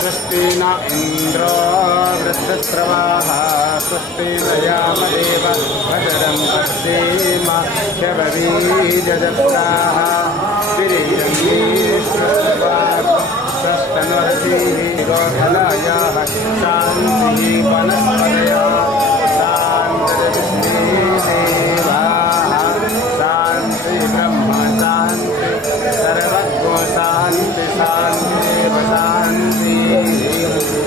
स्वस्ति न इंद्र वृद्धस्रवाः स्वस्ति न यामदेव भद्रं पश्येम शववीर्यजत्राः स्वस्तनर्षिः गोधलायाः शान्तिः वनस्पतयः शान्तिर्विष्णुदेवाः शान्ति ब्रह्म शान्ति सर्वज्ञ शान्ति शान्तिरेव शान्ति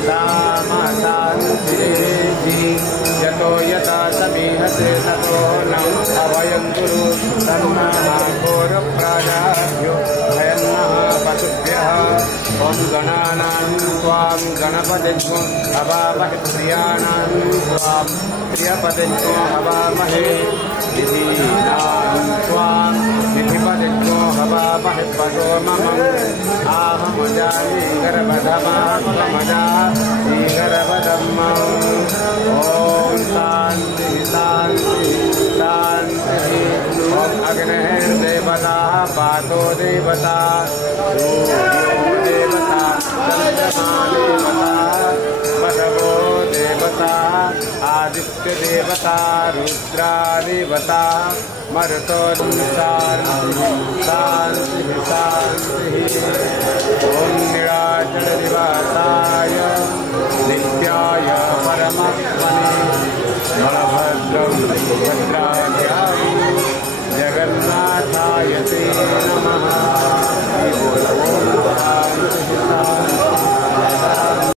सामा शान्तिरेधि यतो यथा समीहते ततो नम् अभयं कुरु तन्नः घोरप्राजाभ्यो भयन्नः पशुभ्यः ॐ गणानां त्वां गणपतिं हवामहे प्रियाणां त्वां प्रियपतिं हवामहे विधीनां त्वां विधिपतिं हवामहे पशो मम आहमजामि गर्भधमात्मजा गर्भधम् ॐ शान्ति शान्ति शान्तिः ॐ अग्निर्देवता पातो देवता देवता चन्द्रमा देवता वसवो देवता आदित्य देवता रुद्रा देवता मरुतो शान्ति शान्ति शान्ति ॐ नीलाचल निवासाय नित्याय परमात्मने बलभद्रं भद्राध्यायी